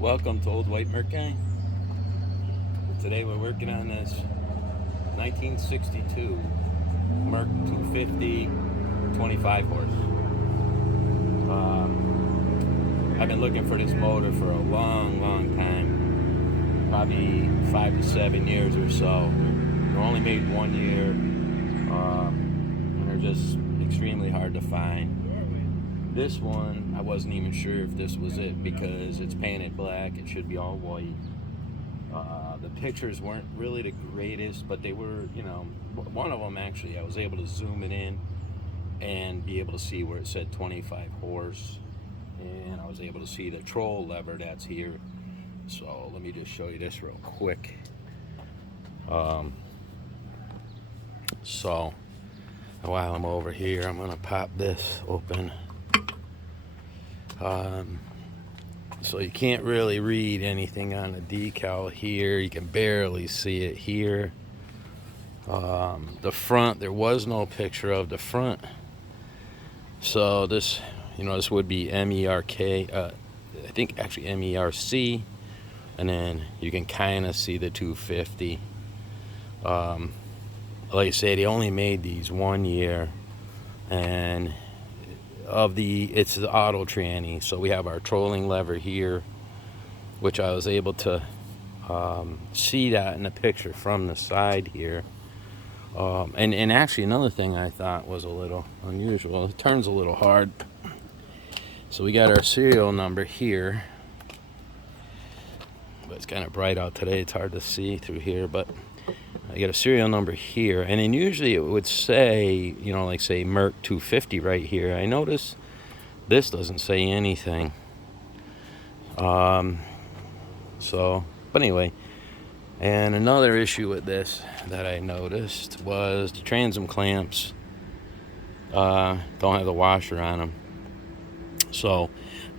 Welcome to Old White Mercury. Today we're working on this 1962 Merc 250 25 horse. I've been looking for this motor for a long time, probably 5 to 7 years or so. They're only made 1 year, and they're just extremely hard to find. This one, I wasn't even sure if this was it because it's painted black. It should be all white. The pictures weren't really the greatest, but they were, one of them actually, I was able to zoom it in and be able to see where it said 25 horse. And I was able to see the troll lever that's here. So let me just show you this real quick. So while I'm over here, I'm going to pop this open. So you can't really read anything on the decal here. You can barely see it here. The front, there was no picture of the front. So this, this would be M-E-R-K, I think actually M-E-R-C. And then you can kind of see the 250. Like I say, they only made these 1 year. And it's the auto tranny, so we have our trolling lever here, which I was able to see that in the picture from the side here. And actually another thing I thought was a little unusual, it turns a little hard. So we got our serial number here, but it's kind of bright out today, it's hard to see through here, but I got a serial number here, and then usually it would say, like say Merc 250 right here. I notice this doesn't say anything. But anyway, and another issue with this that I noticed was the transom clamps don't have the washer on them. So,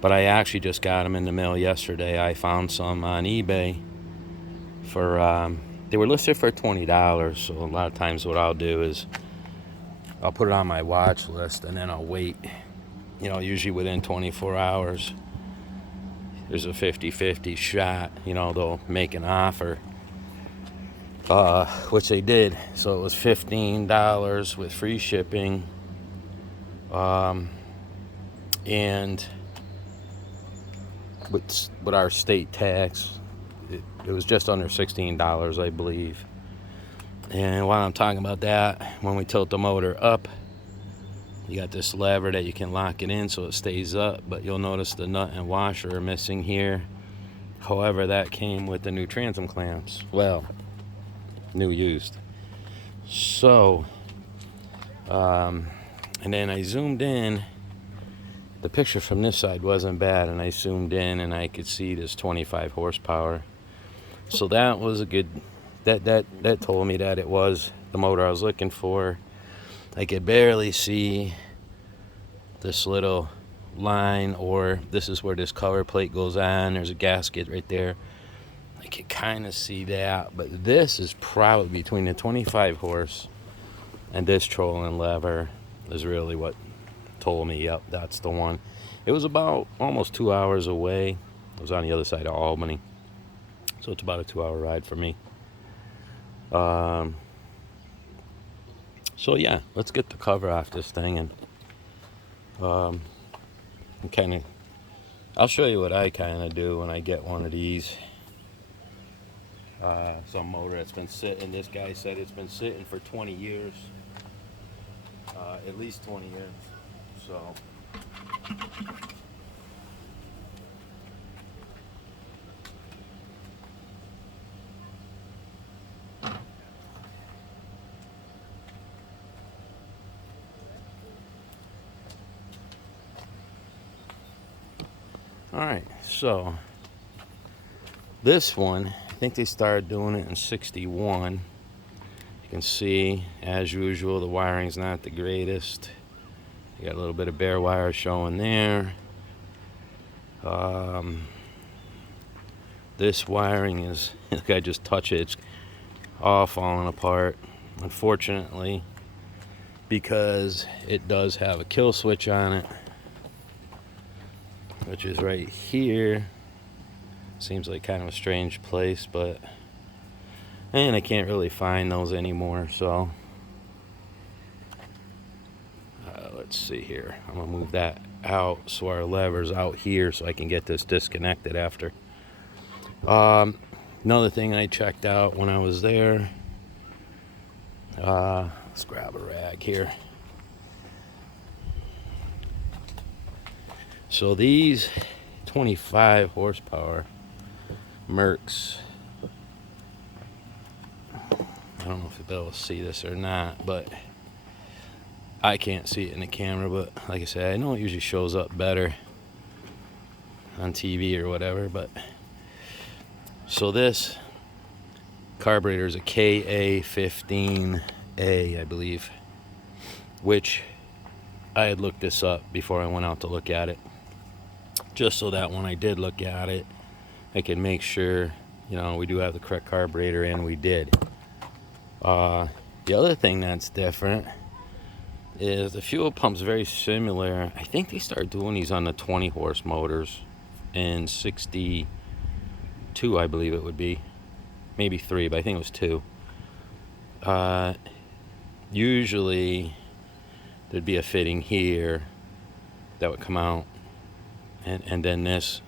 but I actually just got them in the mail yesterday. I found some on eBay for they were listed for $20. So a lot of times what I'll do is I'll put it on my watch list and then I'll wait. Usually within 24 hours, there's a 50-50 shot, they'll make an offer, which they did. So it was $15 with free shipping, and with our state tax, it was just under $16, I believe. And while I'm talking about that, when we tilt the motor up, you got this lever that you can lock it in so it stays up, but you'll notice the nut and washer are missing here. However, that came with the new transom clamps. Well, new used. So, and then I zoomed in. The picture from this side wasn't bad, and I zoomed in and I could see this 25 horsepower. So that was a good, that told me that it was the motor I was looking for. I could barely see this little line, or this is where this cover plate goes on. There's a gasket right there. I could kind of see that, but this is probably between the 25 horse and this trolling lever is really what told me, yep, that's the one. It was about almost 2 hours away. It was on the other side of Albany, so it's about a 2-hour ride for me. So yeah, let's get the cover off this thing, and I'll show you what I kind of do when I get one of these. Some motor that's been sitting. This guy said it's been sitting for 20 years, at least 20 years. So. Alright, so this one, I think they started doing it in 61. You can see, as usual, the wiring's not the greatest. You got a little bit of bare wire showing there. This wiring is, look, I just touch it, it's all falling apart, unfortunately, because it does have a kill switch on it, which is right here. Seems like kind of a strange place, but and I can't really find those anymore. So let's see here. I'm gonna move that out so our lever's out here so I can get this disconnected after. Another thing I checked out when I was there, let's grab a rag here. So these 25 horsepower Mercs, I don't know if you'll be able to see this or not, but I can't see it in the camera, but like I said, I know it usually shows up better on TV or whatever. But so this carburetor is a KA15A, I believe, which I had looked this up before I went out to look at it, just so that when I did look at it, I could make sure, you know, we do have the correct carburetor, and we did. The other thing that's different is the fuel pump's very similar. I think they started doing these on the 20 horse motors in 62, I believe it would be. Maybe 3, but I think it was 2. Usually there'd be a fitting here that would come out, and then this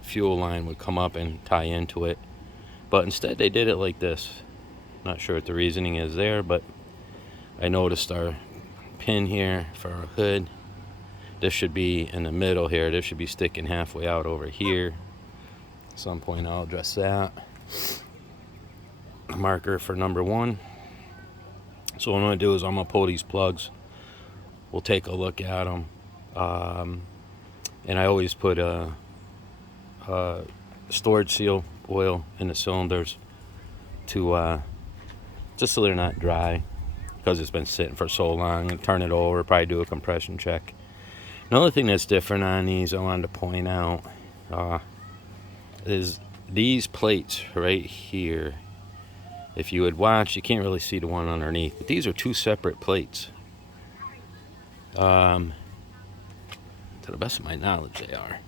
fuel line would come up and tie into it. But instead they did it like this. Not sure what the reasoning is there, but I noticed our pin here for our hood, this should be in the middle here. This should be sticking halfway out over here. At some point I'll address that. Marker for number 1. So what I'm going to do is I'm going to pull these plugs. We'll take a look at them. And I always put a storage seal oil in the cylinders to just so they're not dry, because it's been sitting for so long. And turn it over, probably do a compression check. Another thing that's different on these I wanted to point out is these plates right here. If you would watch, you can't really see the one underneath, but these are 2 separate plates. To the best of my knowledge, they are.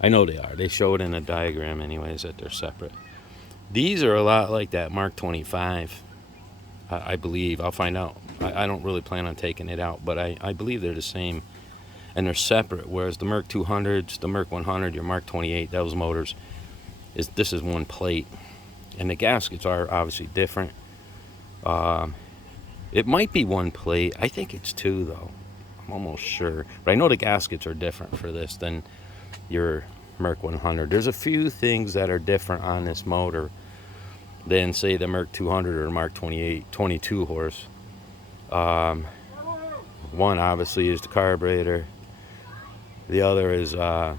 I know they are. They show it in a diagram anyways that they're separate. These are a lot like that Mark 25, I believe. I'll find out. I don't really plan on taking it out, but I believe they're the same, and they're separate. Whereas the Merc 200s, the Merc 100, your Mark 28, those motors, this is one plate. And the gaskets are obviously different. It might be one plate. I think it's 2 though. I'm almost sure. But I know the gaskets are different for this than your Merc 100. There's a few things that are different on this motor than, say, the Merc 200 or Mark 28, 22 horse. One obviously is the carburetor. The other is the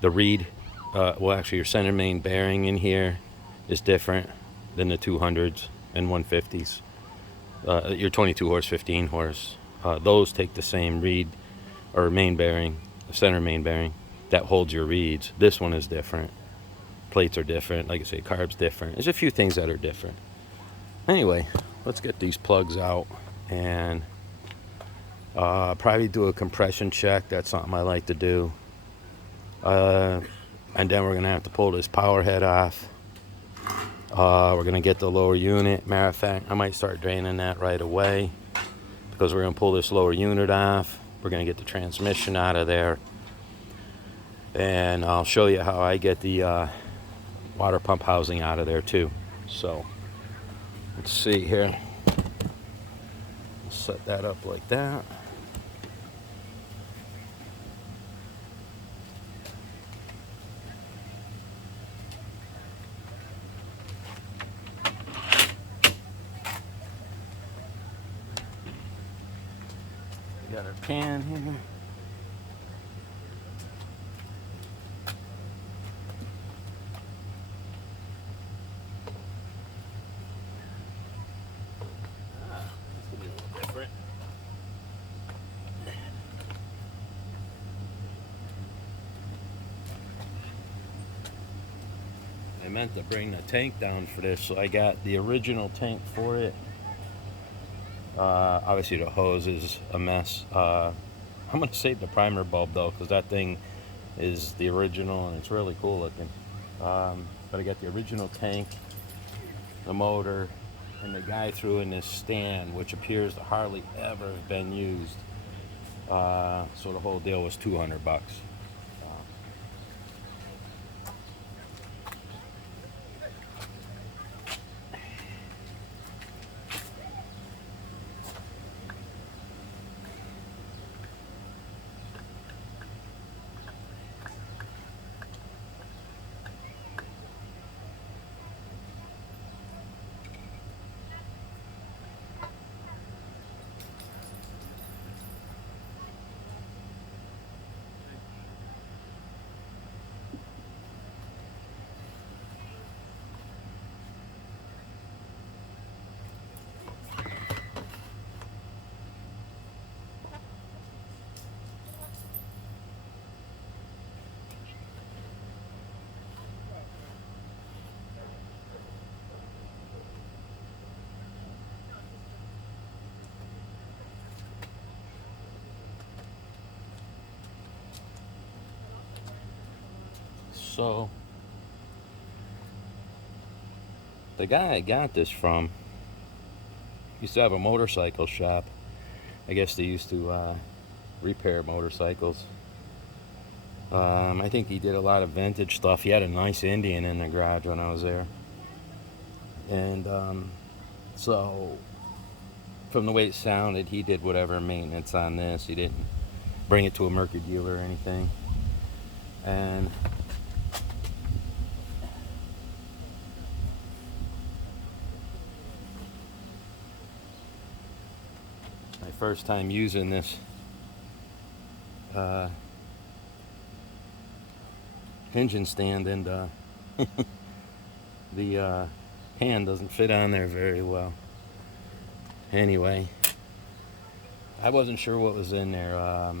reed. Well, actually, your center main bearing in here is different than the 200s and 150s. Your 22 horse, 15 horse, those take the same reed or main bearing, center main bearing that holds your reeds. This one is different. Plates are different. Like I say, carb's different. There's a few things that are different. Anyway, let's get these plugs out and probably do a compression check. That's something I like to do. And then we're going to have to pull this power head off. We're going to get the lower unit. Matter of fact, I might start draining that right away, because we're going to pull this lower unit off. We're going to get the transmission out of there. And I'll show you how I get the water pump housing out of there too. So let's see here. Set that up like that. Got our pan here. This will be a little different. I meant to bring the tank down for this, so I got the original tank for it. Obviously the hose is a mess. I'm going to save the primer bulb though, because that thing is the original, and it's really cool looking. But I got the original tank, the motor, and the guy threw in this stand, which appears to hardly ever have been used. So the whole deal was $200. So the guy I got this from used to have a motorcycle shop. I guess they used to repair motorcycles. I think he did a lot of vintage stuff. He had a nice Indian in the garage when I was there. And so, from the way it sounded, he did whatever maintenance on this. He didn't bring it to a Mercury dealer or anything. And my first time using this engine stand, and the pan doesn't fit on there very well. Anyway, I wasn't sure what was in there.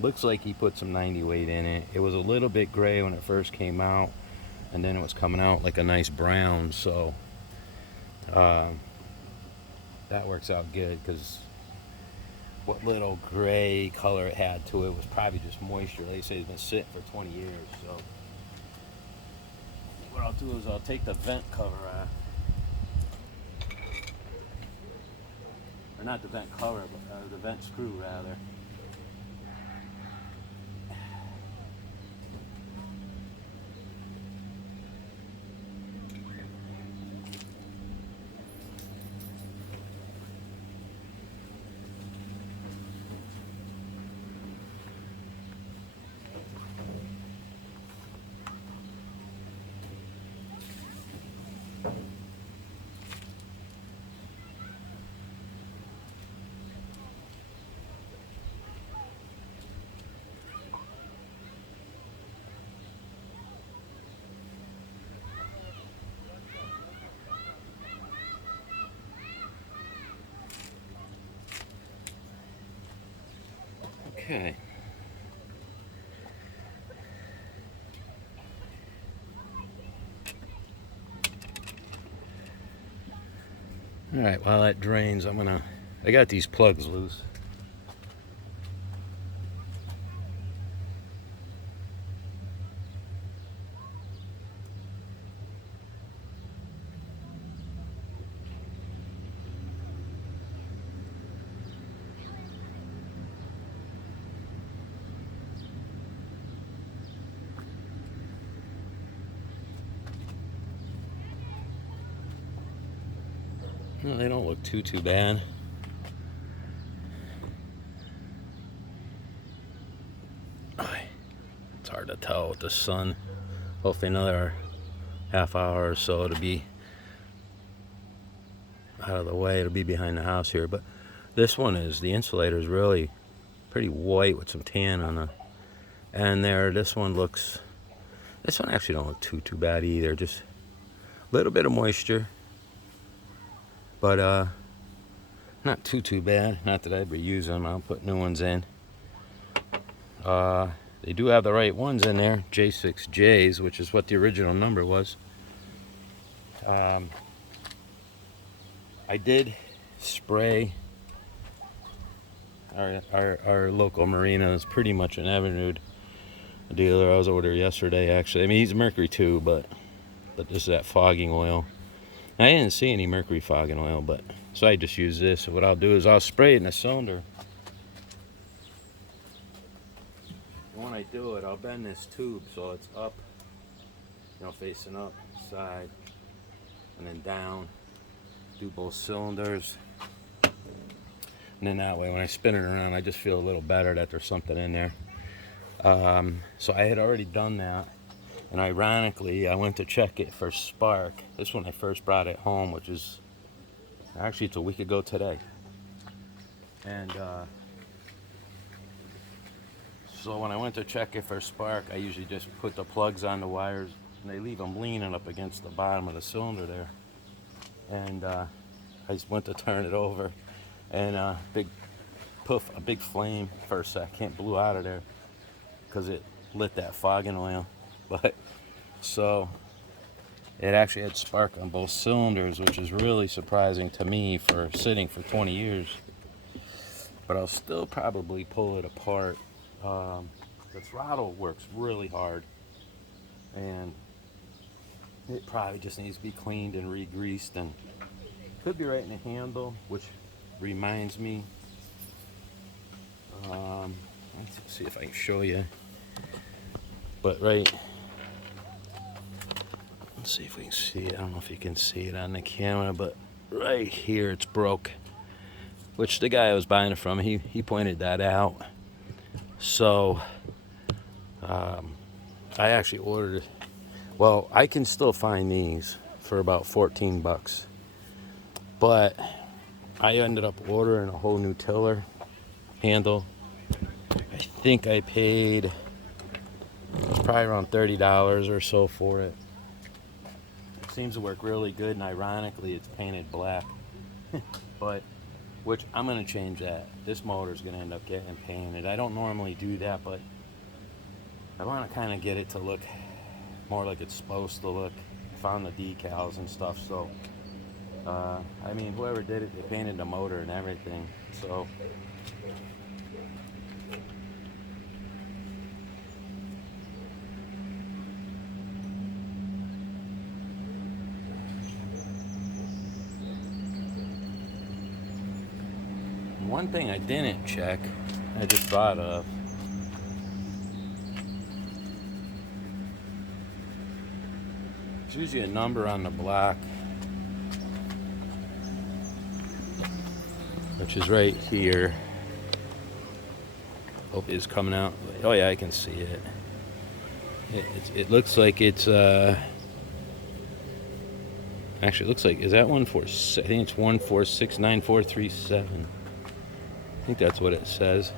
Looks like he put some 90 weight in it. It was a little bit gray when it first came out, and then it was coming out like a nice brown, so that works out good, because what little gray color it had to it was probably just moisture. They say it's been sitting for 20 years, so what I'll do is I'll take the vent cover off. Or not the vent cover, but the vent screw rather. Okay. All right, while that drains, I got these plugs loose. No, they don't look too bad. It's hard to tell with the sun. Hopefully another half hour or so to be out of the way. It'll be behind the house here, but this one the insulator is really pretty white with some tan on the end there. This one actually don't look too bad either. Just a little bit of moisture, but not too bad. Not that I'd be using them. I'll put new ones in. They do have the right ones in there, J6Js, which is what the original number was. I did spray our local marina. Is pretty much an avenue a dealer I was ordering yesterday, actually. I mean, he's Mercury too, but this is that fogging oil. I didn't see any Mercury fogging oil, but so I just use this. So what I'll do is I'll spray it in the cylinder. And when I do it, I'll bend this tube so it's up, you know, facing up, side, and then down. Do both cylinders. And then that way, when I spin it around, I just feel a little better that there's something in there. So I had already done that. And ironically, I went to check it for spark. This when I first brought it home, which is actually it's a week ago today. And so when I went to check it for spark, I usually just put the plugs on the wires, and they leave them leaning up against the bottom of the cylinder there. And I just went to turn it over, and a big poof, a big flame for a second blew out of there because it lit that fogging oil. But so it actually had spark on both cylinders, which is really surprising to me for sitting for 20 years. But I'll still probably pull it apart. The throttle works really hard, and it probably just needs to be cleaned and re-greased, and could be right in the handle, which reminds me. Let's see if I can show you. But right, let's see if we can see it. I don't know if you can see it on the camera, but right here it's broke. Which the guy I was buying it from, he pointed that out. So I actually ordered it. Well, I can still find these for about 14 bucks. But I ended up ordering a whole new tiller handle. I think I paid probably around $30 or so for it. It seems to work really good, and ironically it's painted black. But which I'm going to change that. This motor is going to end up getting painted. I don't normally do that, but I want to kind of get it to look more like it's supposed to look. Found the decals and stuff, so I mean, whoever did it, they painted the motor and everything. So one thing I didn't check, I just thought of. There's usually a number on the block, which is right here. Hope it's coming out. Oh yeah, I can see it. It looks like it's actually it looks like, is that 146? I think it's 1469437. I think that's what it says.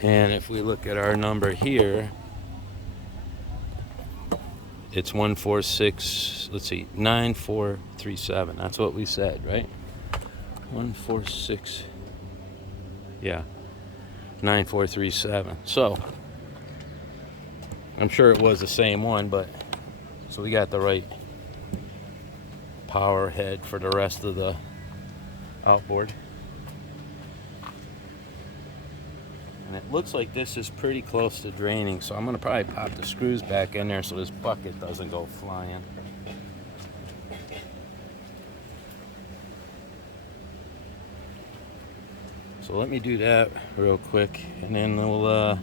And if we look at our number here, it's 146, let's see, 9437. That's what we said, right? 146, yeah, 9437. So I'm sure it was the same one, but so we got the right power head for the rest of the outboard. And it looks like this is pretty close to draining, so I'm going to probably pop the screws back in there so this bucket doesn't go flying. So let me do that real quick, and then we'll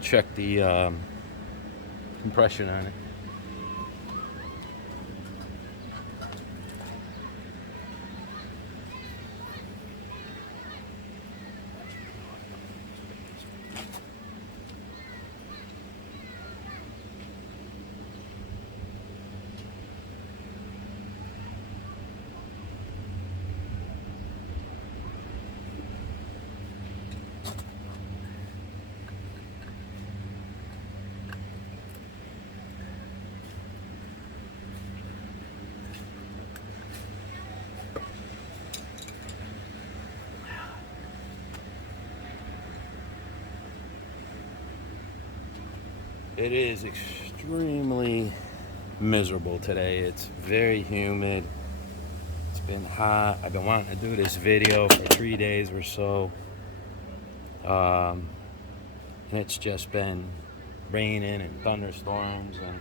check the compression on it. It is extremely miserable today. It's very humid. It's It's been hot. I've been wanting to do this video for 3 days or so. And it's just been raining and thunderstorms. And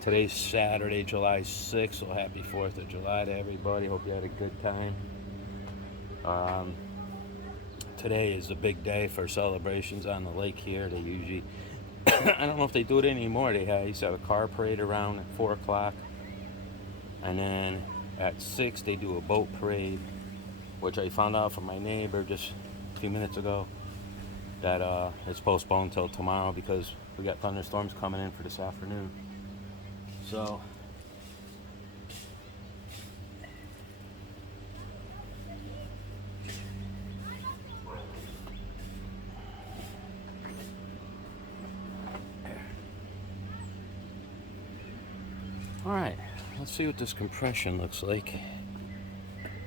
today's Saturday, July 6th. So happy 4th of July to everybody. Hope you had a good time. Today is a big day for celebrations on the lake here. They usually, I don't know if they do it anymore. They used to have a car parade around at 4 o'clock. And then at 6 they do a boat parade, which I found out from my neighbor just a few minutes ago that it's postponed till tomorrow because we got thunderstorms coming in for this afternoon. So all right, let's see what this compression looks like,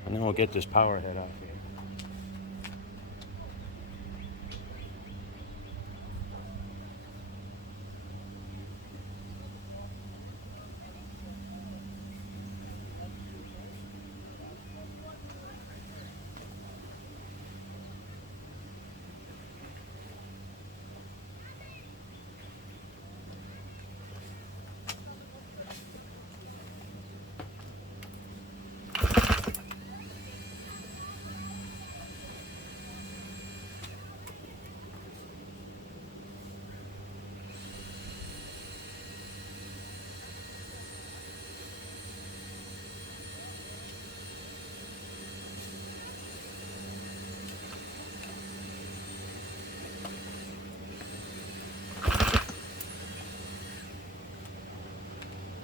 and then we'll get this power head off here.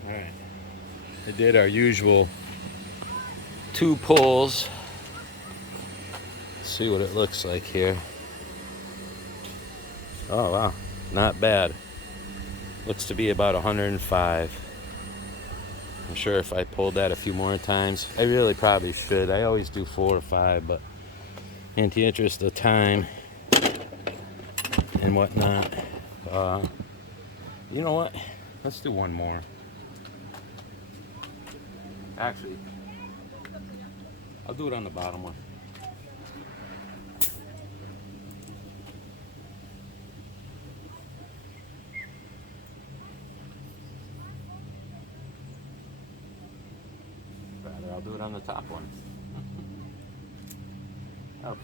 All right, I did our usual 2 pulls. Let's see what it looks like here. Oh wow, not bad. Looks to be about 105. I'm sure if I pulled that a few more times, I really probably should. I always do 4 or 5, but in the interest of time and whatnot, you know what? Let's do one more. Actually, I'll do it on the bottom one. Rather, I'll do it on the top one. Okay.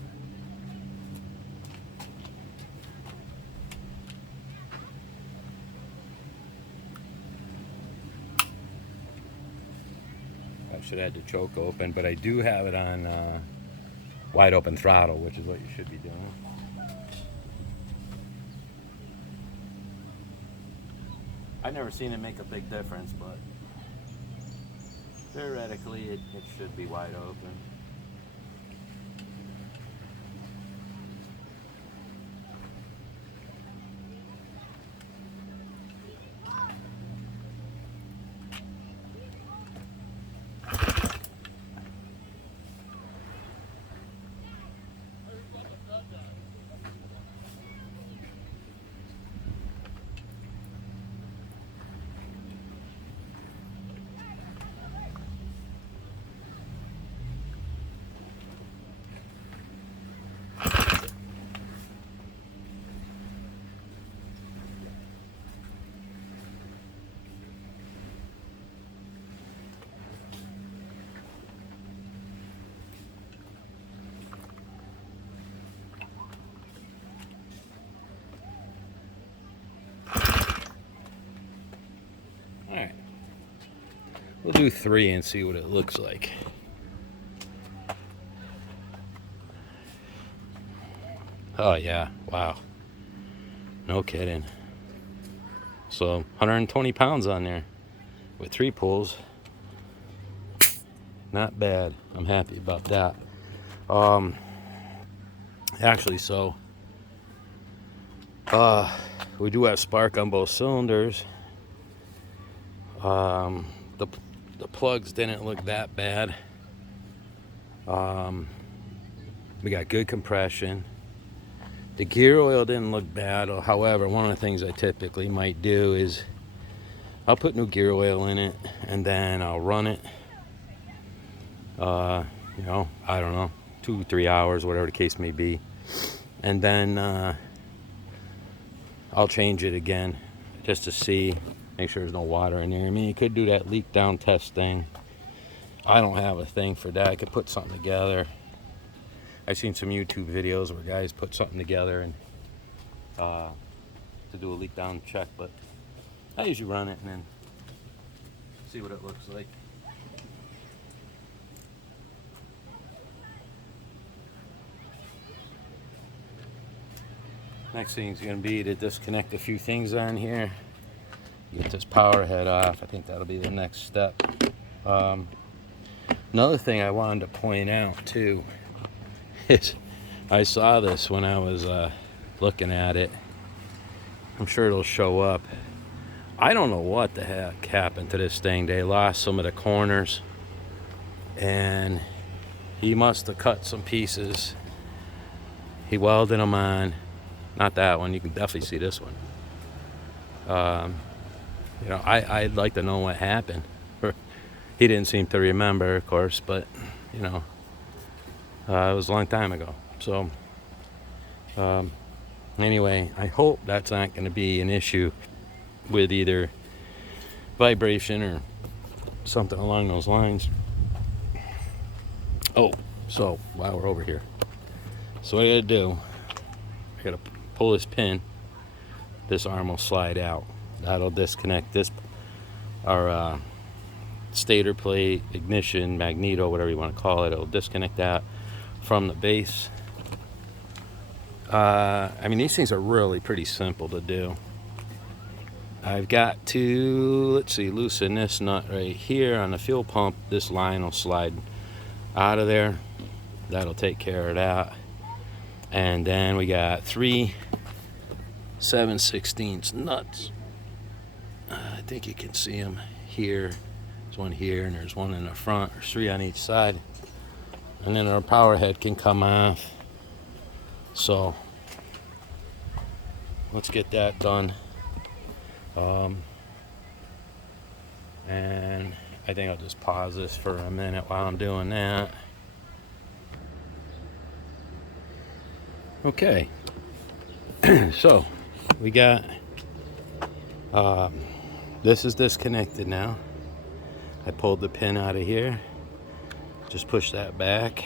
I should have had the choke open, but I do have it on wide open throttle, which is what you should be doing. I've never seen it make a big difference, but theoretically it should be wide open. Alright, we'll do 3 and see what it looks like. Oh yeah, wow, no kidding. So 120 pounds on there with 3 pulls. Not bad. I'm happy about that. Actually, so we do have spark on both cylinders. The plugs didn't look that bad. We got good compression. The gear oil didn't look bad. However, one of the things I typically might do is I'll put new gear oil in it and then I'll run it You know, I don't know, 2-3 hours, whatever the case may be. And then I'll change it again just to see, make sure there's no water in there. I mean, you could do that leak down test thing. I don't have a thing for that. I could put something together. I've seen some YouTube videos where guys put something together and to do a leak down check, but I usually run it and then see what it looks like. Next thing's going to be to disconnect a few things on here. Get this power head off. I think that'll be the next step. Another thing I wanted to point out too is I saw this when I was looking at it. I'm sure it'll show up. I don't know what the heck happened to this thing. They lost some of the corners and he must have cut some pieces. He welded them on. Not that one. You can definitely see this one. You know, I'd like to know what happened. He didn't seem to remember, of course, but you know, it was a long time ago. So anyway, I hope that's not going to be an issue with either vibration or something along those lines. Oh, so while we're over here, so what I gotta do, I gotta pull this pin. This arm will slide out. That'll disconnect this, our stator plate, ignition, magneto, whatever you want to call it. It'll disconnect that from the base. I mean, these things are really pretty simple to do. I've got to, let's see, loosen this nut right here on the fuel pump. This line will slide out of there. That'll take care of that. And then we got 3 7/16 nuts. I think you can see them here. There's one here and there's one in the front. There's 3 on each side. And then our power head can come off. So let's get that done. And I think I'll just pause this for a minute while I'm doing that. Okay. So we got this is disconnected now. I pulled the pin out of here. Just push that back.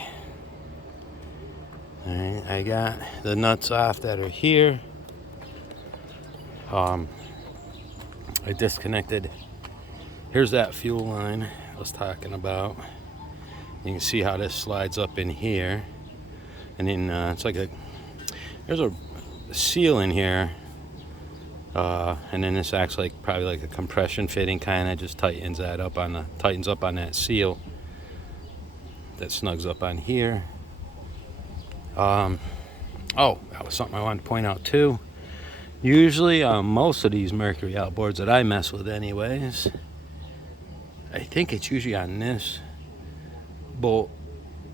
All right, I got the nuts off that are here. I disconnected. Here's that fuel line I was talking about. You can see how this slides up in here, and then it's like there's a seal in here, and then this acts like probably like a compression fitting, kind of just tightens up on that seal that snugs up on here. Oh, that was something I wanted to point out too. Usually most of these Mercury outboards that I mess with anyways, I think it's usually on this bolt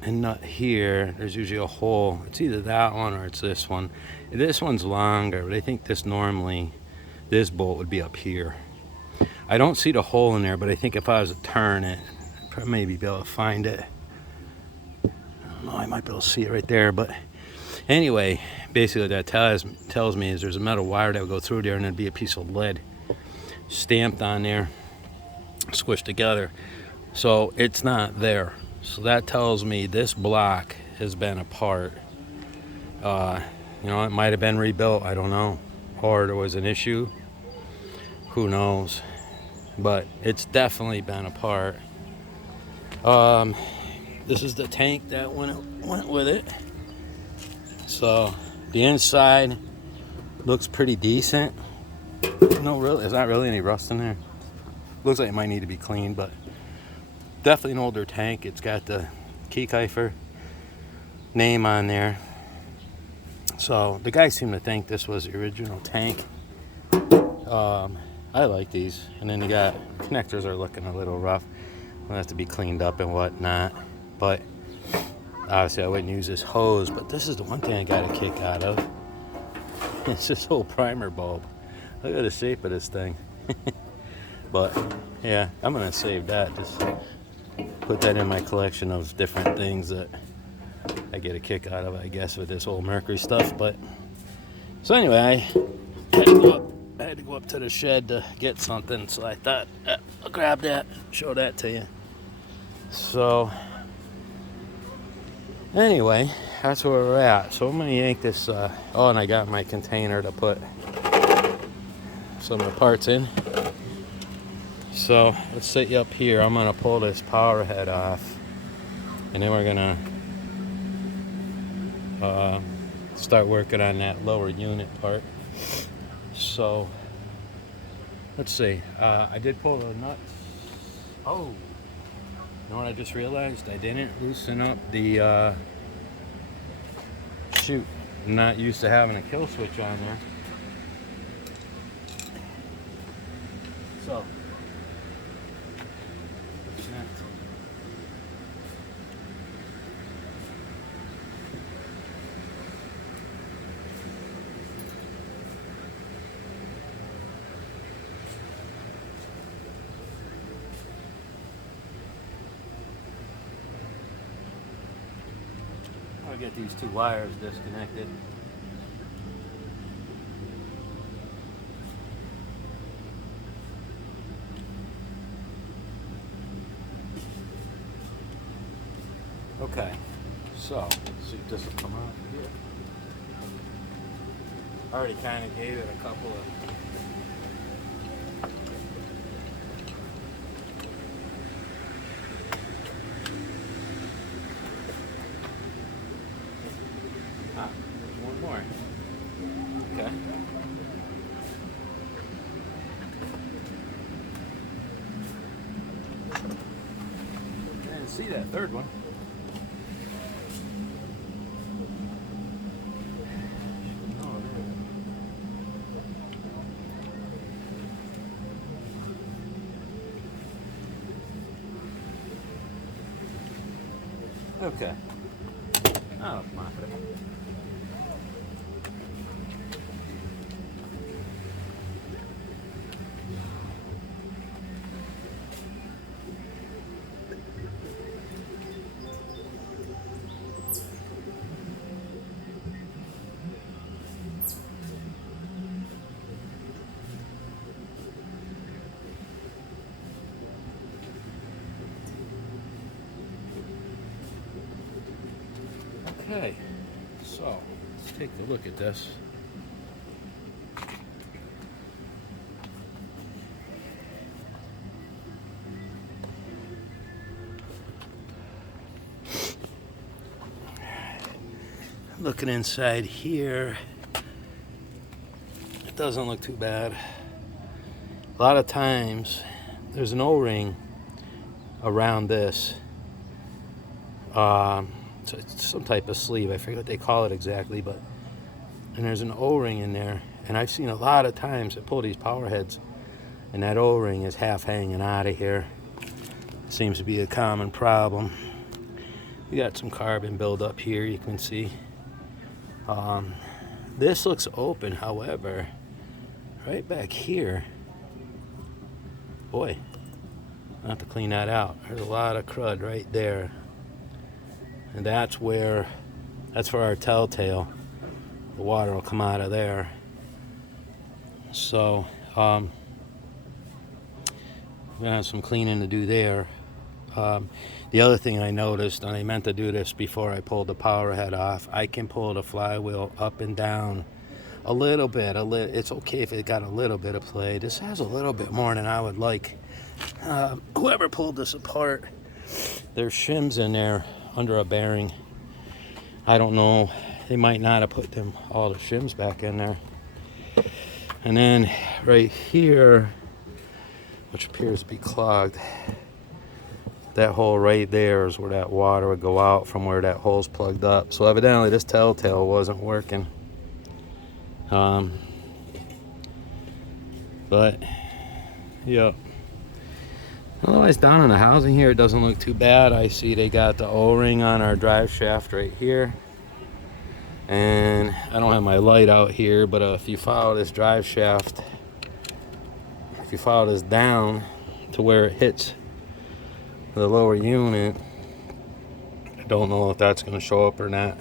and nut here, there's usually a hole. It's either that one or it's this one. This one's longer, but I think this bolt would be up here. I don't see the hole in there, but I think if I was to turn it, I'd maybe be able to find it. I don't know, I might be able to see it right there, but anyway, basically what that tells me is there's a metal wire that would go through there and there'd be a piece of lead stamped on there, squished together. So it's not there. So that tells me this block has been apart. You know, it might have been rebuilt, I don't know. Or there was an issue, who knows. But it's definitely been apart. This is the tank that went with it. So the inside looks pretty decent. No, really, there's not really any rust in there. Looks like it might need to be cleaned, but definitely an older tank. It's got the Keykifer name on there. So the guys seem to think this was the original tank. I like these. And then you got connectors are looking a little rough. They'll have to be cleaned up and whatnot. But obviously I wouldn't use this hose, but this is the one thing I got a kick out of. It's this whole primer bulb. Look at the shape of this thing. But yeah, I'm gonna save that. Just put that in my collection of different things that I get a kick out of, I guess, with this old Mercury stuff. But so anyway, I had to go up to the shed to get something, so I thought I'll grab that, show that to you. So anyway, that's where we're at. So I'm gonna yank this. Oh, and I got my container to put some of the parts in. So let's set you up here. I'm gonna pull this power head off, and then we're gonna start working on that lower unit part. So let's see. I did pull the nuts. Oh, you know what I just realized? I didn't loosen up the shoot. I'm not used to having a kill switch on there. So what's next? I'll get these two wires disconnected. Okay, so let's see if this will come out here. I already kind of gave it a couple of one more. Okay. I didn't see that third one. Okay. Oh, my bad. Okay, so let's take a look at this. Looking inside here, it doesn't look too bad. A lot of times there's an O-ring around this. So it's some type of sleeve. I forget what they call it exactly, but and there's an O-ring in there, and I've seen a lot of times they pull these power heads and that O-ring is half hanging out of here. Seems to be a common problem. We got some carbon buildup here, you can see. This looks open, however, right back here, boy, I'll have to clean that out. There's a lot of crud right there. And that's for our telltale. The water will come out of there. So, we're gonna have some cleaning to do there. The other thing I noticed, and I meant to do this before I pulled the power head off, I can pull the flywheel up and down a little bit. It's okay if it got a little bit of play. This has a little bit more than I would like. Whoever pulled this apart, there's shims in there under a bearing. I don't know, they might not have put all the shims back in there. And then right here, which appears to be clogged, that hole right there is where that water would go out from where that hole's plugged up. So evidently this telltale wasn't working. But yeah, otherwise down in the housing here it doesn't look too bad. I see they got the O-ring on our drive shaft right here, and I don't have my light out here, but if you follow this drive shaft, if you follow this down to where it hits the lower unit. I don't know if that's going to show up or not.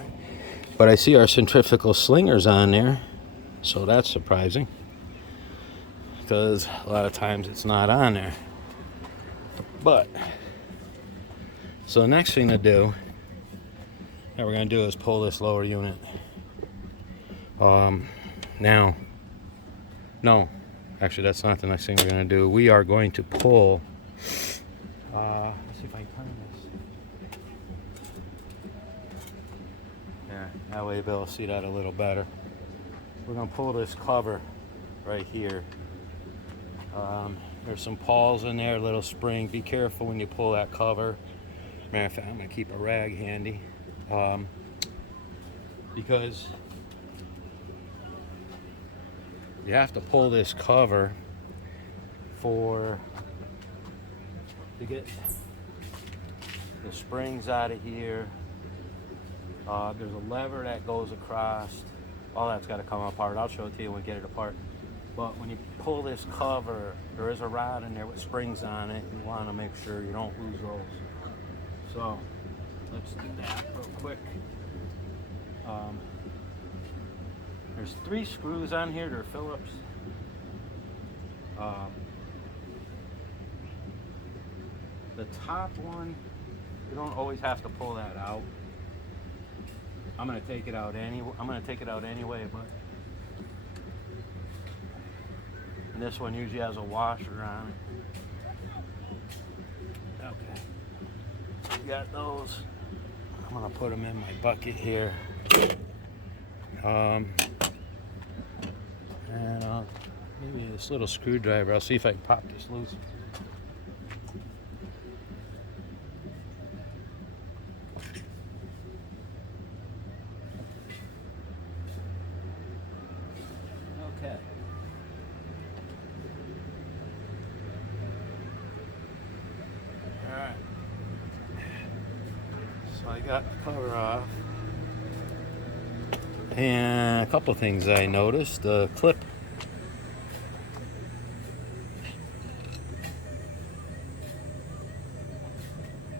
But I see our centrifugal slingers on there. So that's surprising. Because a lot of times it's not on there. But, so the next thing to do that we're going to do is pull this lower unit. Now, no, actually that's not the next thing we're going to do. We are going to pull, let's see if I can turn this. Yeah, that way Bill will see that a little better. We're going to pull this cover right here. There's some pawls in there, a little spring. Be careful when you pull that cover. Matter of fact, I'm going to keep a rag handy. Because you have to pull this cover to get the springs out of here. There's a lever that goes across. All that's got to come apart. I'll show it to you when we get it apart. But when you pull this cover, there is a rod in there with springs on it. You want to make sure you don't lose those. So let's do that real quick. There's 3 screws on here. They're Phillips. The top one, you don't always have to pull that out. I'm gonna take it out anyway, but and this one usually has a washer on it. Okay, got those. I'm gonna put them in my bucket here. And maybe this little screwdriver. I'll see if I can pop this loose. Okay. All right. So I got the cover off. And a couple things I noticed. The clip.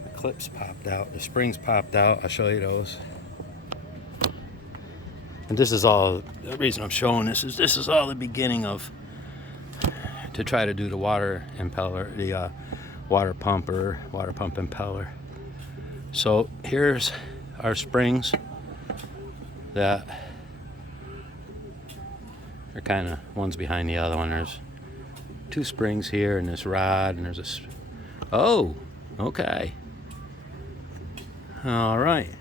The clips popped out. The springs popped out. I'll show you those. And this is all, the reason I'm showing this is all the beginning of, to try to do the water impeller, the water pump impeller. So here's our springs that are kind of, one's behind the other one. There's 2 springs here and this rod, and there's a, oh, okay. All right.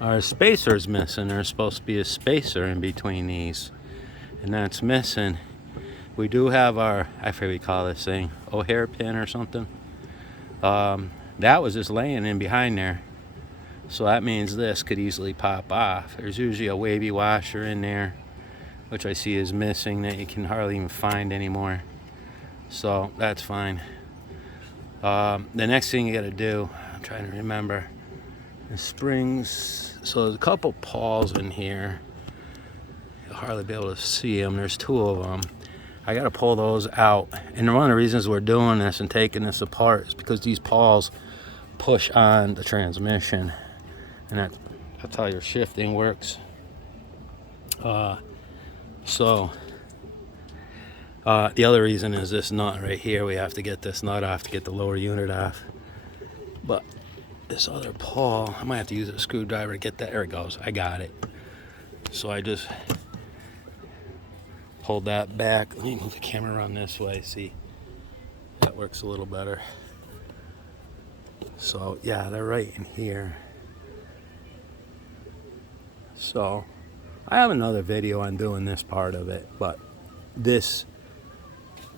Our spacer's missing. There's supposed to be a spacer in between these, and that's missing. We do have our, I forget what we call this thing, O'Hare pin or something. That was just laying in behind there. So that means this could easily pop off. There's usually a wavy washer in there, which I see is missing, that you can hardly even find anymore. So that's fine. The next thing you got to do, I'm trying to remember, the springs. So there's a couple pawls in here. You'll hardly be able to see them. There's 2 of them. I got to pull those out. And one of the reasons we're doing this and taking this apart is because these pawls push on the transmission. And that's how your shifting works. The other reason is this nut right here. We have to get this nut off to get the lower unit off. But this other pawl, I might have to use a screwdriver to get that. There it goes. I got it. So I just pulled that back. Let me move the camera around this way. See, that works a little better. So yeah, they're right in here. So I have another video on doing this part of it, but this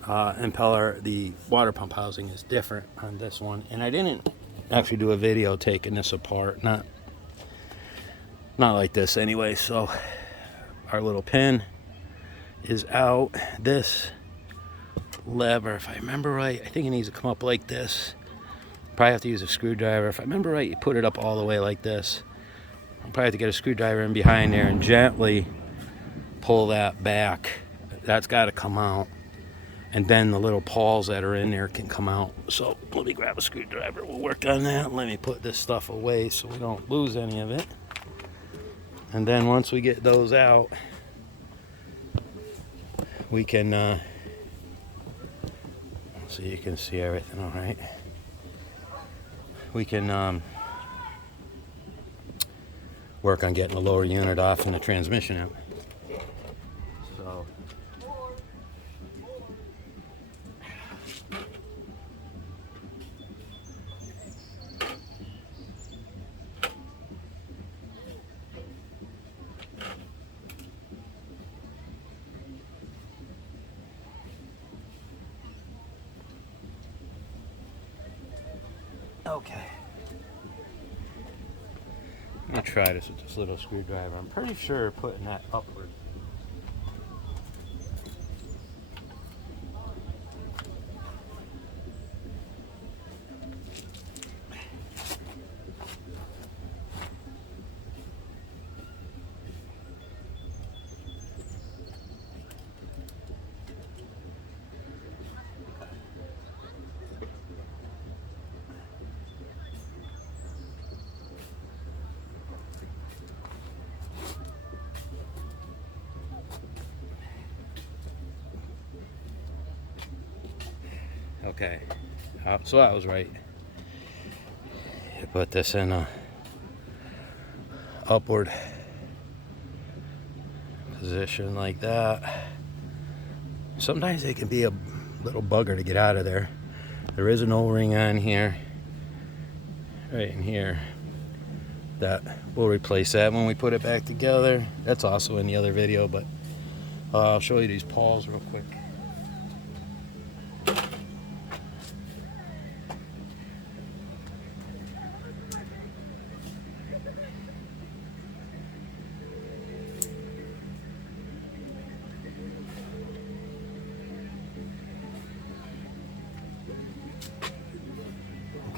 impeller, the water pump housing, is different on this one, and I didn't actually do a video taking this apart, not like this anyway. So our little pin is out. This lever, if I remember right, I think it needs to come up like this. Probably have to use a screwdriver. If I remember right, you put it up all the way like this. I'll probably have to get a screwdriver in behind there and gently pull that back. That's got to come out. and then the little pawls that are in there can come out. So let me grab a screwdriver. We'll work on that. Let me put this stuff away so we don't lose any of it. And then once we get those out, we can so you can see everything all right. We can work on getting the lower unit off and the transmission out. So okay. I'm gonna try this with this little screwdriver. I'm pretty sure putting that upward. Okay, so I was right. You put this in a upward position like that. Sometimes it can be a little bugger to get out of there. There is an O-ring on here, right in here, that we'll replace that when we put it back together. That's also in the other video, but I'll show you these pawls real quick.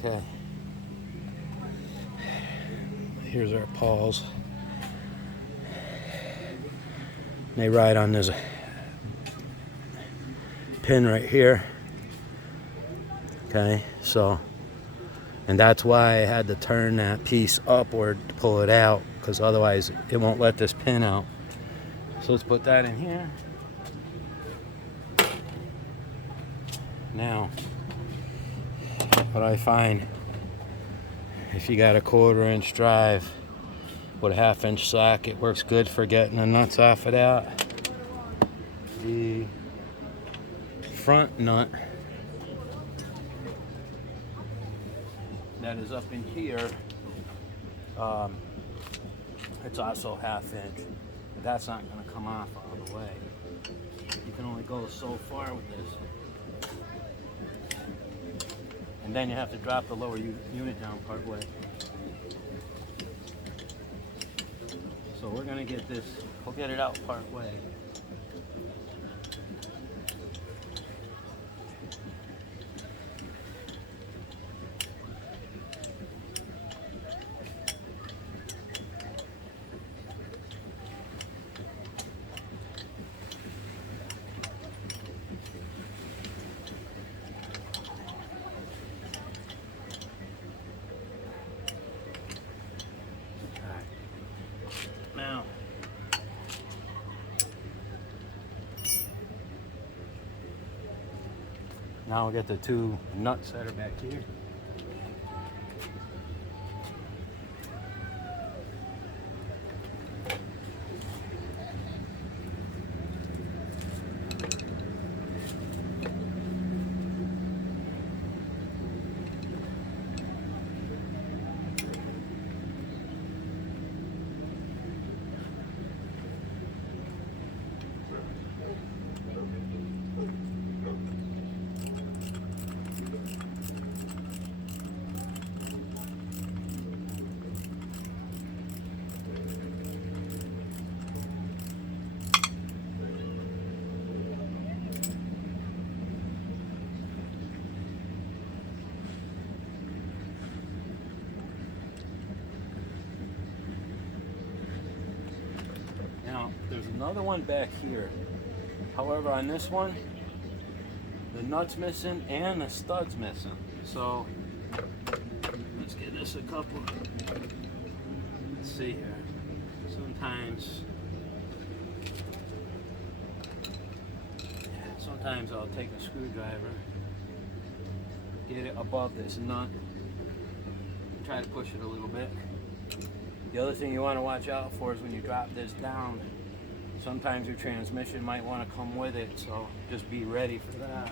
Okay, here's our pawls. They ride on this pin right here. Okay, so, and that's why I had to turn that piece upward to pull it out, because otherwise it won't let this pin out. So let's put that in here. Now, what I find, if you got a 1/4-inch drive with a 1/2-inch socket, works good for getting the nuts off of that. The front nut that is up in here, it's also 1/2-inch, but that's not going to come off all the way. You can only go so far with this. And then you have to drop the lower unit down part way. So we're gonna get this, we'll get it out part way. Now we'll get the 2 nuts that are back here. There's another one back here. However, on this one, the nut's missing and the stud's missing. So let's give this a couple. Let's see here. Sometimes I'll take a screwdriver, get it above this nut, try to push it a little bit. The other thing you want to watch out for is when you drop this down, sometimes your transmission might want to come with it, so just be ready for that.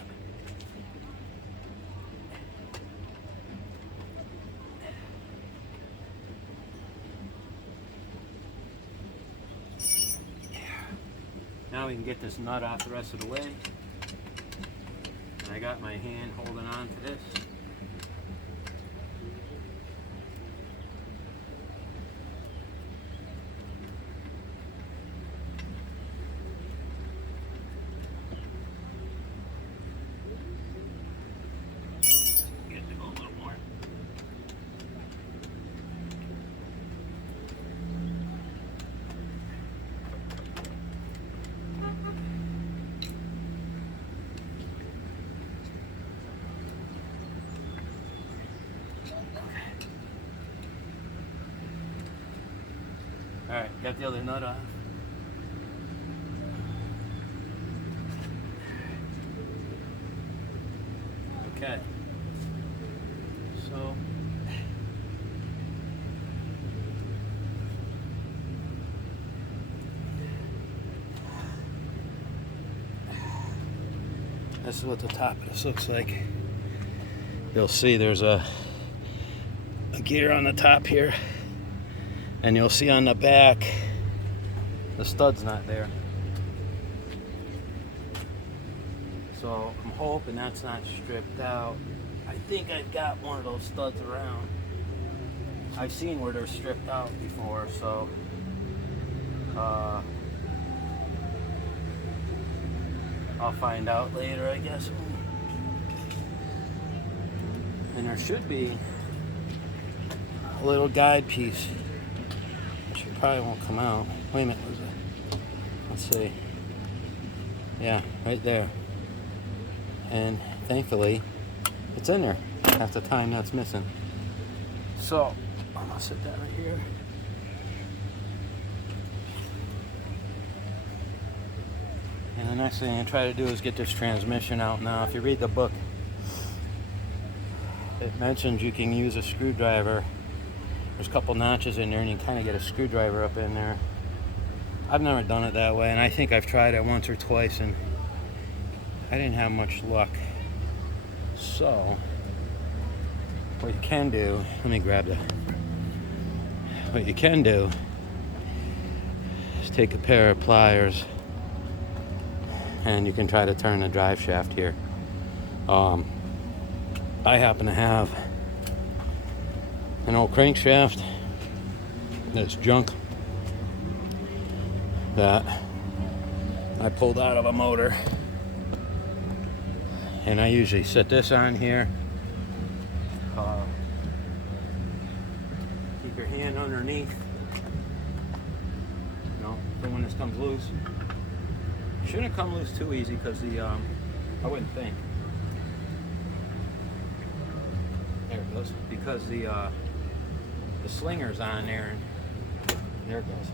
Now we can get this nut off the rest of the way. And I got my hand holding on to this. Get to go a little more. Alright, got the other nut off. Okay. So this is what the top of this looks like. You'll see there's a gear on the top here. And you'll see on the back, the stud's not there. So I'm hoping that's not stripped out. I think I've got one of those studs around. I've seen where they're stripped out before, so I'll find out later, I guess. And there should be a little guide piece. Probably won't come out. Wait a minute, was it? Let's see. Yeah, right there. And thankfully, it's in there. Half the time that's missing. So, I'm gonna sit that right here. And the next thing I try to do is get this transmission out. Now, if you read the book, it mentions you can use a screwdriver. There's a couple notches in there and you kind of get a screwdriver up in there. I've never done it that way, and I think I've tried it once or twice and I didn't have much luck. So what you can do, let me grab that. What you can do is take a pair of pliers and you can try to turn the drive shaft here. I happen to have an old crankshaft that's junk that I pulled out of a motor, and I usually set this on here. Keep your hand underneath, you know, for when this comes loose. Shouldn't come loose too easy because the I wouldn't think. There it goes, because the slinger's on there, and there it goes.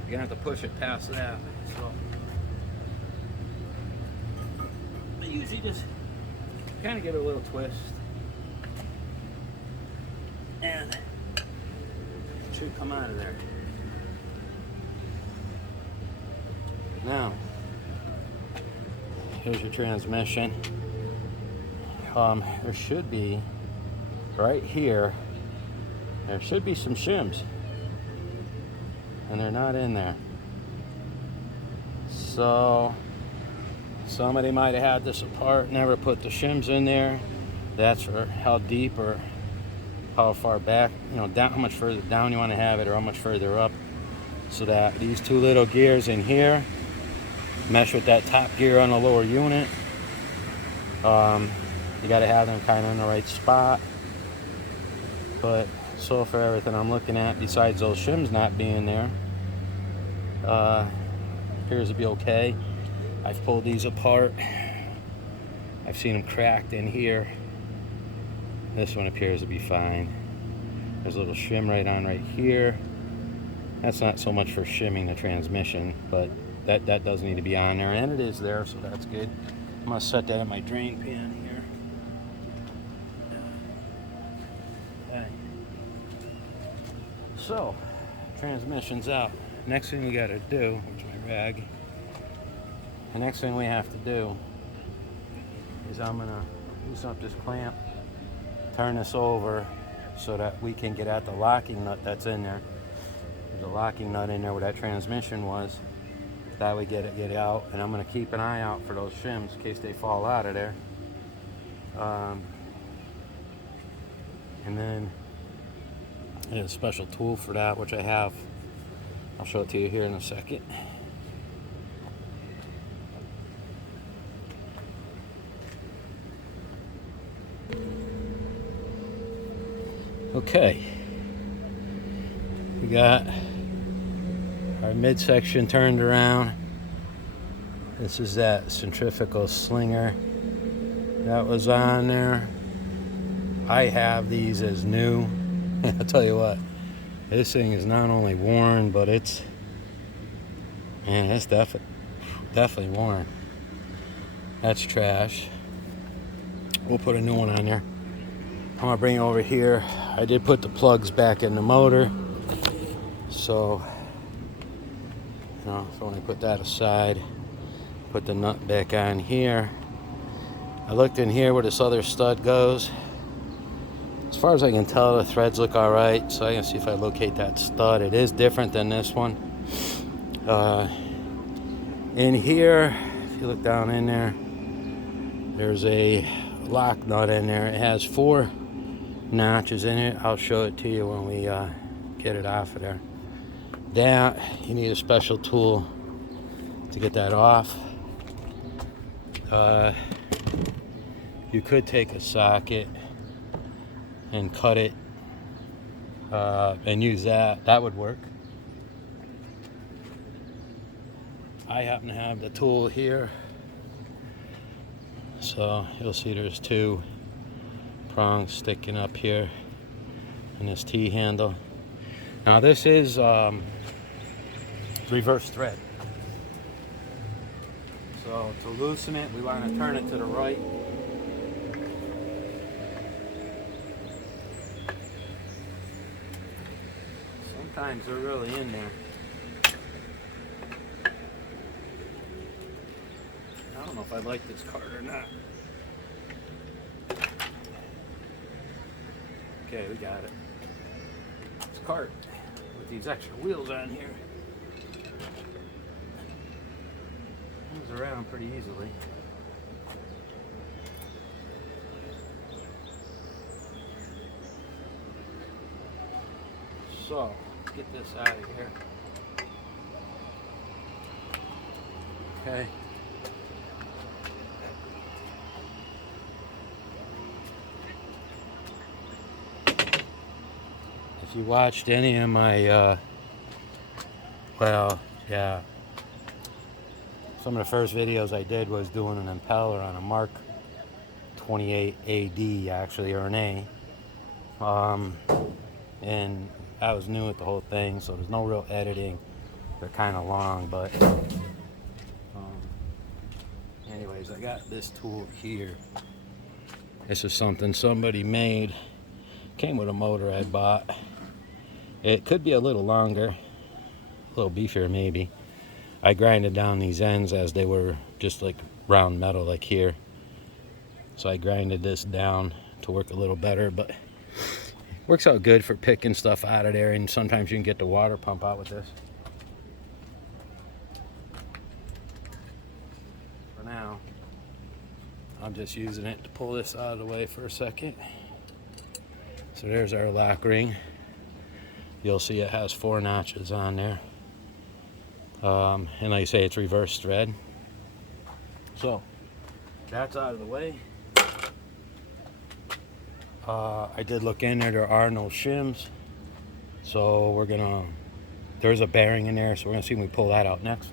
You're gonna have to push it past that. So I usually just kind of give it a little twist, and it should come out of there. Now, here's your transmission. There should be right here. There should be some shims, and they're not in there. So somebody might have had this apart, never put the shims in there. That's for how deep or how far back, you know, down, how much further down you want to have it, or how much further up, so that these two little gears in here mesh with that top gear on the lower unit. You got to have them kind of in the right spot. But so for everything I'm looking at, besides those shims not being there, appears to be okay. I've pulled these apart I've seen them cracked in here. This one appears to be fine. There's a little shim right here. That's not so much for shimming the transmission, but that does need to be on there, and it is there, so that's good. I'm gonna set that in my drain pan here. Okay. So, transmission's out. Next thing we gotta do, here's my rag. The next thing we have to do is I'm gonna loosen up this clamp, turn this over so that we can get at the locking nut that's in there. There's a locking nut in there where that transmission was. That way get it out, and I'm gonna keep an eye out for those shims in case they fall out of there. And then there's a special tool for that, which I have. I'll show it to you here in a second. Okay, we got our midsection turned around. This is that centrifugal slinger that was on there. I have these as new. I'll tell you what, this thing is not only worn, but it's definitely worn. That's trash. We'll put a new one on there. I'm gonna bring it over here. I did put the plugs back in the motor, so when I put that aside, put the nut back on here. I looked in here where this other stud goes. As far as I can tell, the threads look all right, so I can see if I locate that stud. It is different than this one. In here, if you look down in there, there's a lock nut in there. It has 4 notches in it. I'll show it to you when we get it off of there. That, you need a special tool to get that off. You could take a socket and cut it and use that. That would work. I happen to have the tool here, so you'll see there's 2 prongs sticking up here in this T-handle. Now this is reverse thread, so to loosen it we want to turn it to the right. Sometimes they're really in there. I don't know if I like this cart or not. Okay, we got it. This cart with these extra wheels on here moves around pretty easily. So, let's get this out of here. Okay. If you watched any of my, some of the first videos I did was doing an impeller on a Mark 28 AD, actually, or an A. And I was new at the whole thing, so there's no real editing. They're kind of long, but anyways, I got this tool here. This is something somebody made. Came with a motor I bought. It could be a little longer, a little beefier maybe. I grinded down these ends as they were just like round metal like here. So I grinded this down to work a little better, but works out good for picking stuff out of there, and sometimes you can get the water pump out with this. For now, I'm just using it to pull this out of the way for a second. So there's our lock ring. You'll see it has 4 notches on there. And like I say, it's reverse thread. So that's out of the way. I did look in there are no shims. So there's a bearing in there, so we're gonna see when we pull that out next.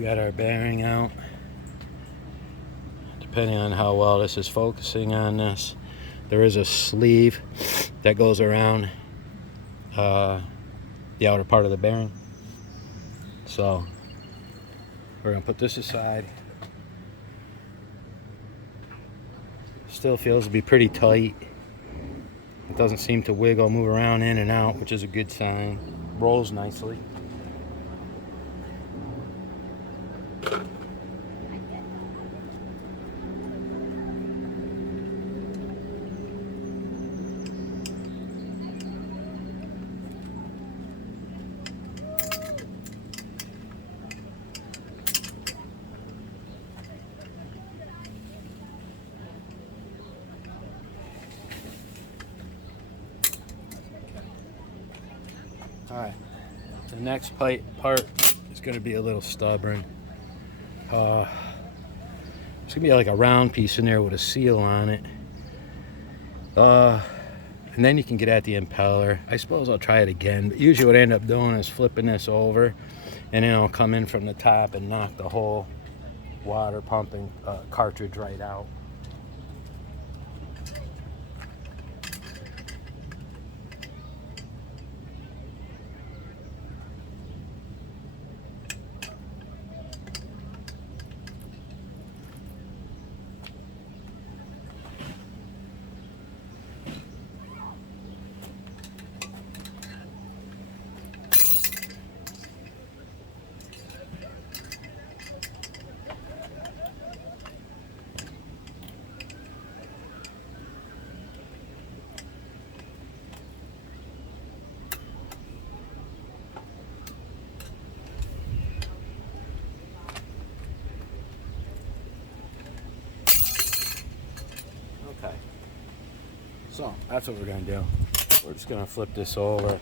We got our bearing out. Depending on how well this is focusing on this, there is a sleeve that goes around the outer part of the bearing. So we're gonna put this aside. Still feels to be pretty tight. It doesn't seem to wiggle, move around in and out, which is a good sign. Rolls nicely. Alright, the next part is going to be a little stubborn. It's going to be like a round piece in there with a seal on it. And then you can get at the impeller. I suppose I'll try it again, but usually what I end up doing is flipping this over, and then I'll come in from the top and knock the whole water pumping cartridge right out. Okay, so that's what we're going to do. We're just going to flip this over,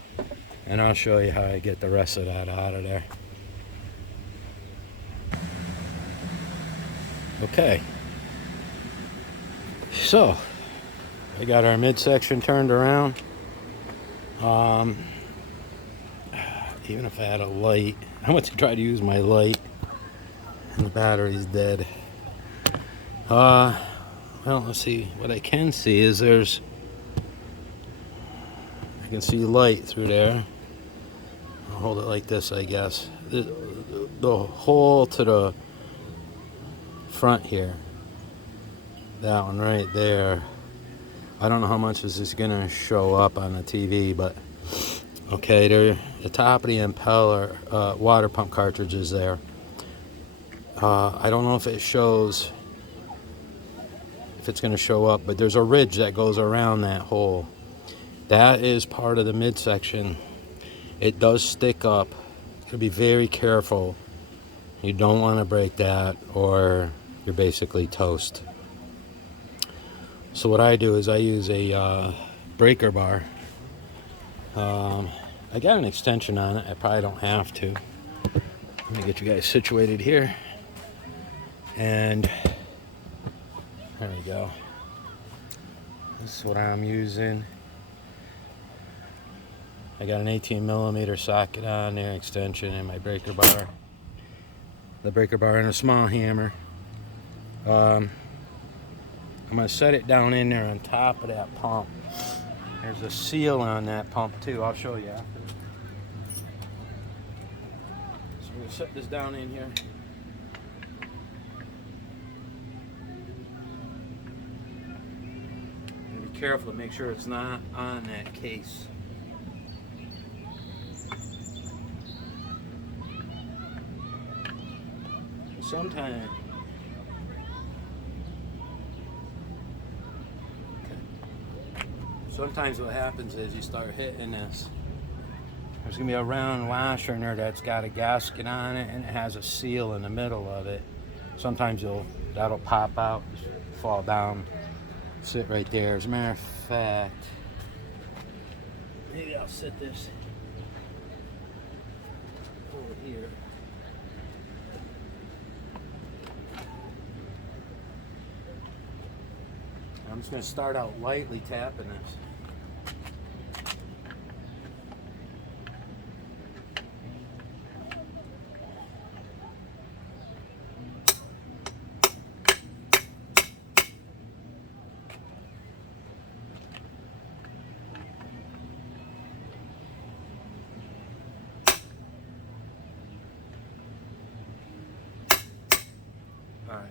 and I'll show you how I get the rest of that out of there. Okay, so I got our midsection turned around. Even if I had a light, I went to try to use my light, and the battery's dead. Well, let's see. What I can see is I can see light through there. I'll hold it like this, I guess. The hole to the front here, that one right there, I don't know how much this is going to show up on the TV, but okay, there, the top of the impeller water pump cartridge is there. I don't know if it shows, if it's going to show up, but there's a ridge that goes around that hole. That is part of the midsection. It does stick up. You gotta be very careful. You don't want to break that, or you're basically toast. So what I do is I use a breaker bar. I got an extension on it. I probably don't have to. Let me get you guys situated here. And there we go. This is what I'm using. I got an 18mm socket on there, extension, and my breaker bar. The breaker bar and a small hammer. I'm going to set it down in there on top of that pump. There's a seal on that pump too. I'll show you after. So we're going to set this down in here. Be careful to make sure it's not on that case. Sometimes what happens is you start hitting this. There's going to be a round washer in there that's got a gasket on it, and it has a seal in the middle of it. Sometimes that'll pop out, fall down, sit right there. As a matter of fact, maybe I'll sit this over here. I'm just going to start out lightly tapping this.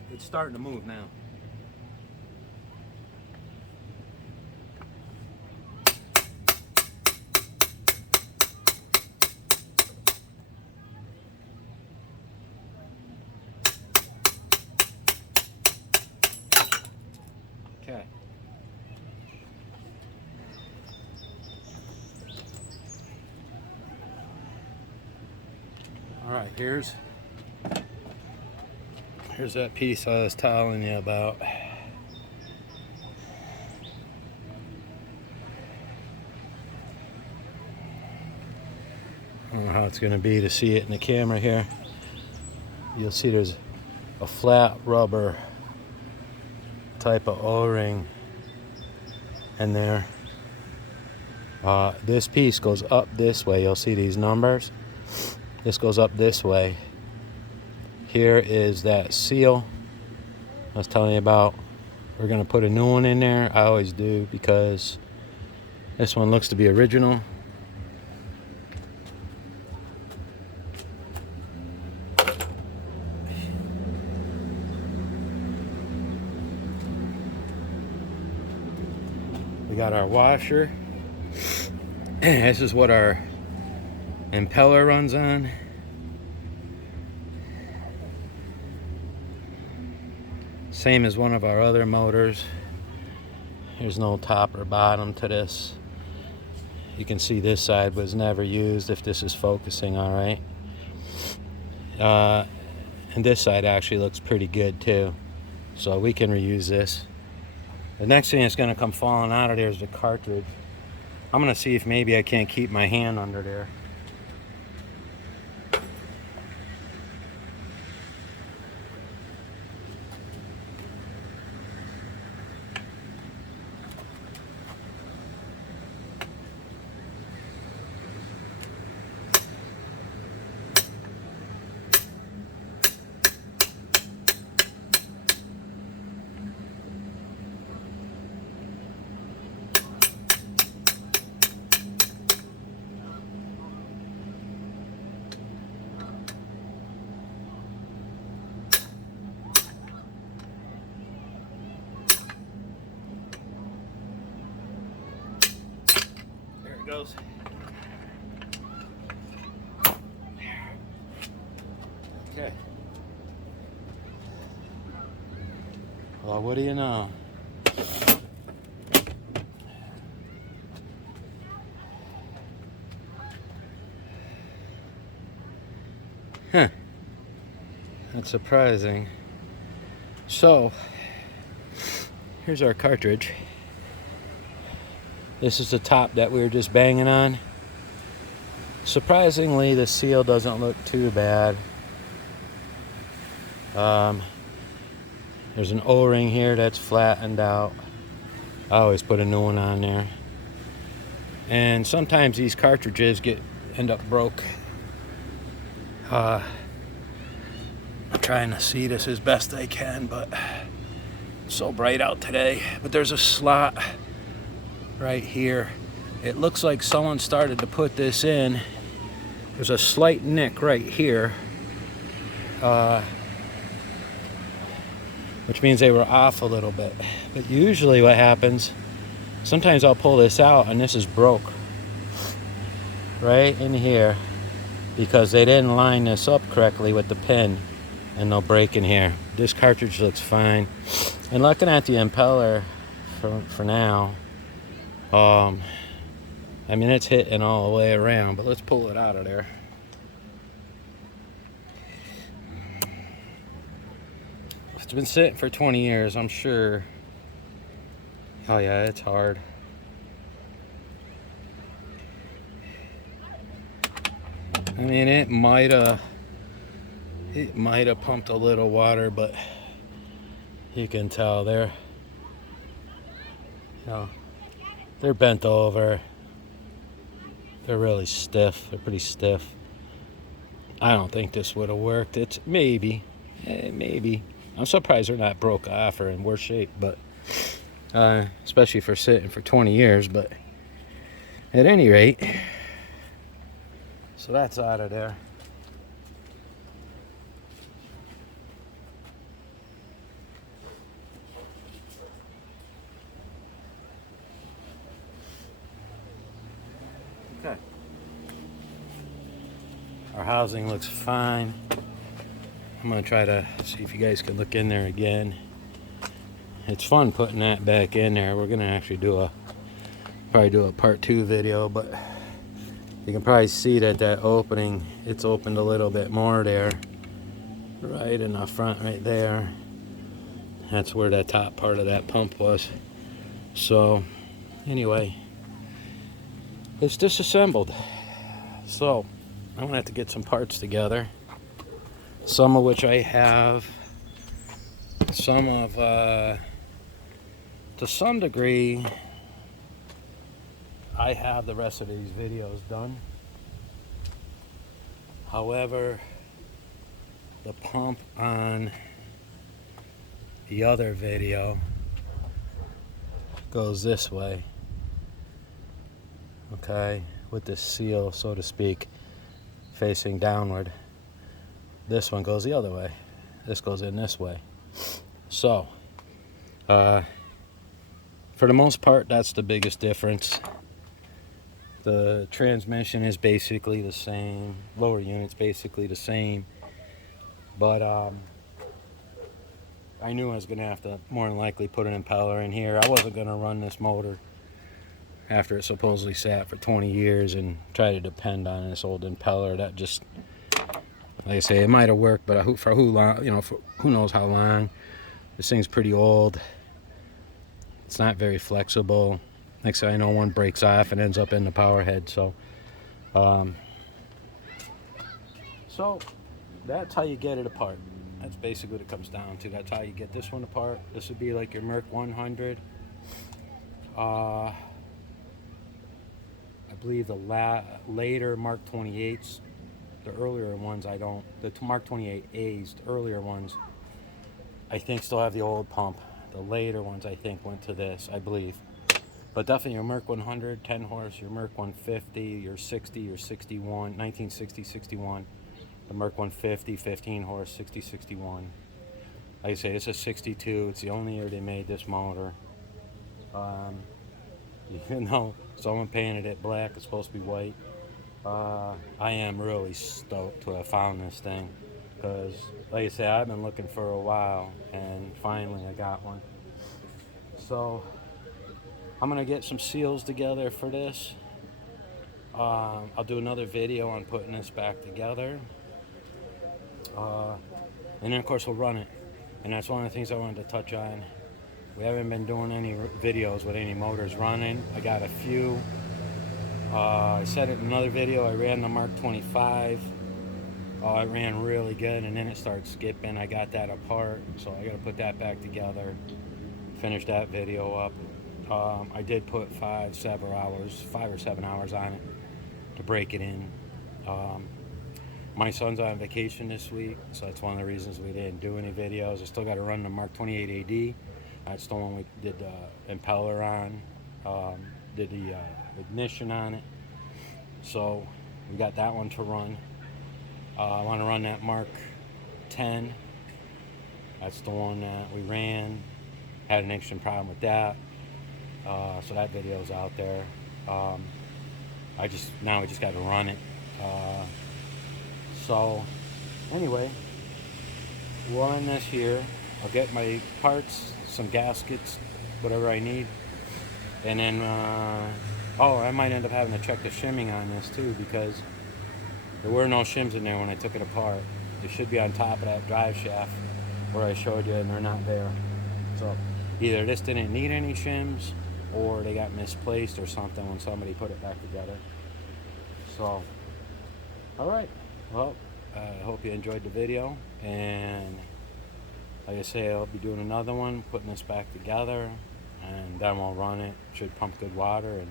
It's starting to move now. Okay. All right, here's that piece I was telling you about. I don't know how it's going to be to see it in the camera here. You'll see there's a flat rubber type of O-ring in there. This piece goes up this way. You'll see these numbers. This goes up this way. Here is that seal I was telling you about. We're going to put a new one in there. I always do because this one looks to be original. We got our washer. This is what our impeller runs on. Same as one of our other motors. There's no top or bottom to this. You can see this side was never used if this is focusing all right. And this side actually looks pretty good too. So we can reuse this. The next thing that's going to come falling out of there is the cartridge. I'm going to see if maybe I can't keep my hand under there. Goes. Okay. Well, what do you know? Huh. That's surprising. So, here's our cartridge. This is the top that we were just banging on. Surprisingly, the seal doesn't look too bad. There's an O-ring here that's flattened out. I always put a new one on there. And sometimes these cartridges end up broke. I'm trying to see this as best I can, but it's so bright out today. But there's a slot right here. It looks like someone started to put this in. There's a slight nick right here, which means they were off a little bit. But usually what happens, sometimes I'll pull this out and this is broke right in here because they didn't line this up correctly with the pin, and they'll break in here. This cartridge looks fine. And looking at the impeller for now, I mean, it's hitting all the way around, but let's pull it out of there. It's been sitting for 20 years, I'm sure. Oh yeah, it's hard. I mean, it might have pumped a little water, but you can tell they're bent over. They're really stiff. They're pretty stiff. I don't think this would have worked. It's maybe. I'm surprised they're not broke off or in worse shape, but especially for sitting for 20 years. But at any rate, so that's out of there. Our housing looks fine. I'm gonna try to see if you guys can look in there again. It's fun putting that back in there. We're gonna actually probably do a part 2 video, but you can probably see that opening, it's opened a little bit more there, right in the front right there. That's where that top part of that pump was. So anyway, it's disassembled. So I'm gonna have to get some parts together, some of which I have, some of to some degree I have the rest of these videos done. However, the pump on the other video goes this way, okay, with the seal, so to speak, facing downward. This one goes the other way. This goes in this way. So for the most part, that's the biggest difference. The transmission is basically the same, lower unit's basically the same, but I knew I was going to have to more than likely put an impeller in here. I wasn't going to run this motor after it supposedly sat for 20 years and try to depend on this old impeller. That just, like I say, it might have worked, but for who long, you know, for who knows how long. This thing's pretty old. It's not very flexible. Next thing I know, one breaks off and ends up in the power head. So that's how you get it apart. That's basically what it comes down to. That's how you get this one apart. This would be like your Merc 100. I believe the later Mark 28s, the earlier ones the Mark 28As, the earlier ones, I think still have the old pump. The later ones I think went to this, I believe. But definitely your Merc 100, 10 horse, your Merc 150, your 60, your 61, 1960, 61. The Merc 150, 15 horse, 60, 61. Like I say, it's a 62. It's the only year they made this motor. Even though someone painted it black, it's supposed to be white. I am really stoked to have found this thing. Because, like I say, I've been looking for a while, and finally I got one. So I'm going to get some seals together for this. I'll do another video on putting this back together. And then of course we'll run it. And that's one of the things I wanted to touch on. We haven't been doing any videos with any motors running. I got a few. I said it in another video, I ran the Mark 25. It ran really good, and then it started skipping. I got that apart, so I got to put that back together, finish that video up. I did put 5 or 7 hours on it to break it in. My son's on vacation this week, so that's one of the reasons we didn't do any videos. I still got to run the Mark 28 AD. That's the one we did the impeller on, did the ignition on it. So we got that one to run. I want to run that Mark 10. That's the one that we ran. Had an interesting problem with that. So that video's out there. Now we just got to run it. So anyway, we'll run this here. I'll get my parts, some gaskets, whatever I need, and then I might end up having to check the shimming on this too, because there were no shims in there when I took it apart. They should be on top of that drive shaft where I showed you, and they're not there. So either this didn't need any shims, or they got misplaced or something when somebody put it back together. So, all right. Well, I hope you enjoyed the video, and like I say, I'll be doing another one, putting this back together, and then we'll run it. Should pump good water, and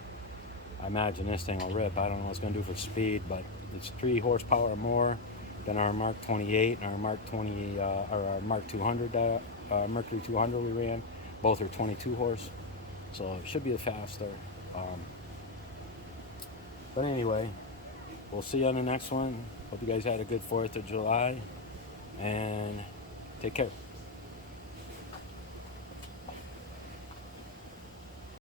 I imagine this thing will rip. I don't know what it's going to do for speed, but it's 3 horsepower more than our Mark 28 and our Mark 20 or our Mark 200, Mercury 200 we ran. Both are 22 horse, so it should be faster. But anyway, we'll see you on the next one. Hope you guys had a good 4th of July, and take care.